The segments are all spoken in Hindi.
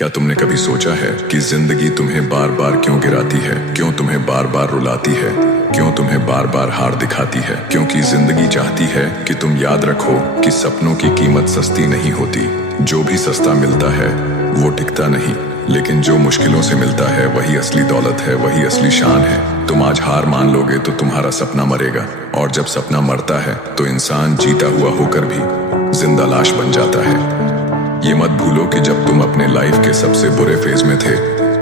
क्या तुमने कभी सोचा है कि जिंदगी तुम्हें बार बार क्यों गिराती है, क्यों तुम्हें बार बार रुलाती है, क्यों तुम्हें बार बार हार दिखाती है? क्योंकि जिंदगी चाहती है कि तुम याद रखो कि सपनों की कीमत सस्ती नहीं होती। जो भी सस्ता मिलता है वो टिकता नहीं, लेकिन जो मुश्किलों से मिलता है वही असली दौलत है, वही असली शान है। तुम आज हार मान लोगे तो तुम्हारा सपना मरेगा, और जब सपना मरता है तो इंसान जीता हुआ होकर भी जिंदा लाश बन जाता है। ये मत भूलो कि जब तुम अपने लाइफ के सबसे बुरे फेज में थे,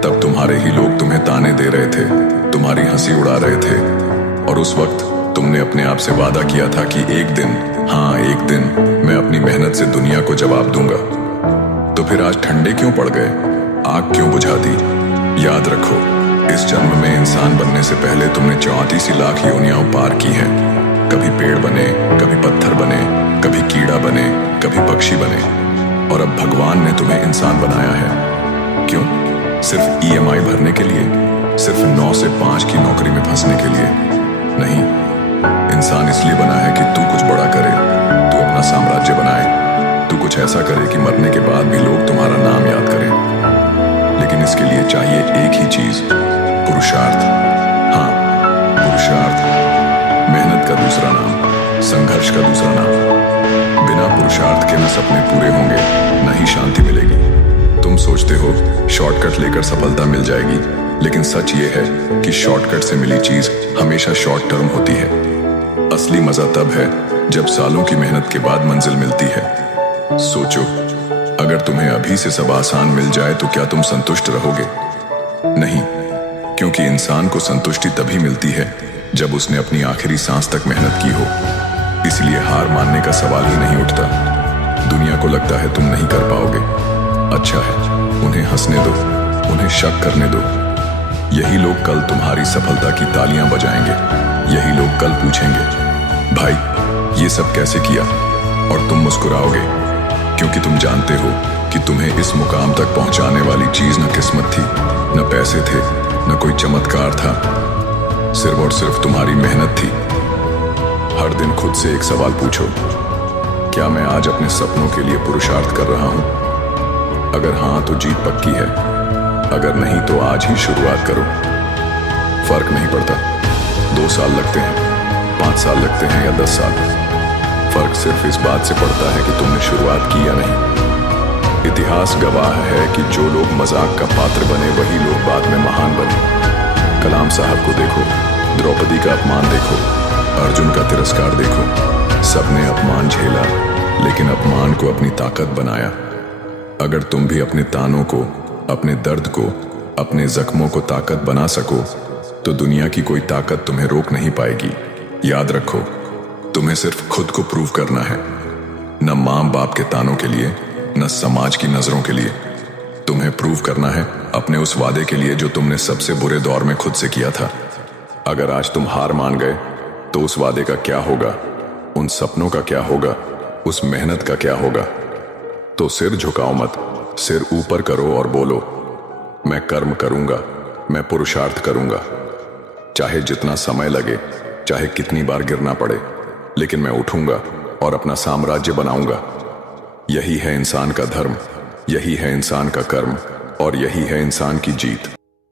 तब तुम्हारे ही लोग तुम्हें ताने दे रहे थे, तुम्हारी हंसी उड़ा रहे थे, और उस वक्त तुमने अपने आप से वादा किया था कि एक दिन, हाँ एक दिन, मैं अपनी मेहनत से दुनिया को जवाब दूंगा। तो फिर आज ठंडे क्यों पड़ गए, आग क्यों बुझा दी? याद रखो, इस जन्म में इंसान बनने से पहले तुमने 34 लाख योनियां पार की हैं। कभी पेड़ बने, कभी पत्थर बने, कभी कीड़ा बने, कभी पक्षी बने, और अब भगवान ने तुम्हें इंसान बनाया है। क्यों? सिर्फ EMI भरने के लिए? सिर्फ 9 से 5 की नौकरी में फंसने के लिए? नहीं, इंसान इसलिए बना है कि तू कुछ बड़ा करे, तू अपना साम्राज्य बनाए, तू कुछ ऐसा करे कि मरने के बाद भी लोग तुम्हारा नाम याद करें। लेकिन इसके लिए चाहिए एक ही चीज, पुरुषार्थ। हाँ, पुरुषार्थ, मेहनत का दूसरा नाम, संघर्ष का दूसरा नाम। बिना पुरुषार्थ के न सपने पूरे होंगे, न ही शांति मिलेगी। तुम सोचते हो शॉर्टकट लेकर सफलता मिल जाएगी, लेकिन सच ये है कि शॉर्टकट से मिली चीज हमेशा शॉर्ट टर्म होती है। असली मजा तब है जब सालों की मेहनत के बाद मंजिल मिलती है। सोचो, अगर तुम्हें अभी से सब आसान मिल जाए तो क्या तुम संतुष्ट रहोगे? नहीं, क्योंकि इंसान को संतुष्टि तभी मिलती है जब उसने अपनी आखिरी सांस तक मेहनत की हो। इसलिए हार मानने का सवाल ही नहीं उठता। दुनिया को लगता है तुम नहीं कर पाओगे, अच्छा है, उन्हें हंसने दो, उन्हें शक करने दो। यही लोग कल तुम्हारी सफलता की तालियां बजाएंगे। यही लोग कल पूछेंगे, भाई ये सब कैसे किया? और तुम मुस्कुराओगे, क्योंकि तुम जानते हो कि तुम्हें इस मुकाम तक पहुंचाने वाली चीज न किस्मत थी, न पैसे थे, न कोई चमत्कार था, सिर्फ और सिर्फ तुम्हारी मेहनत थी। हर दिन खुद से एक सवाल पूछो, क्या मैं आज अपने सपनों के लिए पुरुषार्थ कर रहा हूं? अगर हां तो जीत पक्की है, अगर नहीं तो आज ही शुरुआत करो। फर्क नहीं पड़ता 2 साल लगते हैं, 5 साल लगते हैं या 10 साल। फर्क सिर्फ इस बात से पड़ता है कि तुमने शुरुआत की या नहीं। इतिहास गवाह है कि जो लोग मजाक का पात्र बने वही लोग बाद में महान बने। कलाम साहब को देखो, द्रौपदी का अपमान देखो, अर्जुन का तिरस्कार देखो। सबने अपमान झेला, लेकिन अपमान को अपनी ताकत बनाया। अगर तुम भी अपने तानों को, अपने दर्द को, अपने जख्मों को ताकत बना सको, तो दुनिया की कोई ताकत तुम्हें रोक नहीं पाएगी। याद रखो, तुम्हें सिर्फ खुद को प्रूव करना है, न माँ बाप के तानों के लिए, न समाज की नजरों के लिए। तुम्हें प्रूव करना है अपने उस वादे के लिए जो तुमने सबसे बुरे दौर में खुद से किया था। अगर आज तुम हार मान गए तो उस वादे का क्या होगा, उन सपनों का क्या होगा, उस मेहनत का क्या होगा? तो सिर झुकाओ मत, सिर ऊपर करो और बोलो, मैं कर्म करूंगा, मैं पुरुषार्थ करूंगा। चाहे जितना समय लगे, चाहे कितनी बार गिरना पड़े, लेकिन मैं उठूंगा और अपना साम्राज्य बनाऊंगा। यही है इंसान का धर्म, यही है इंसान का कर्म, और यही है इंसान की जीत।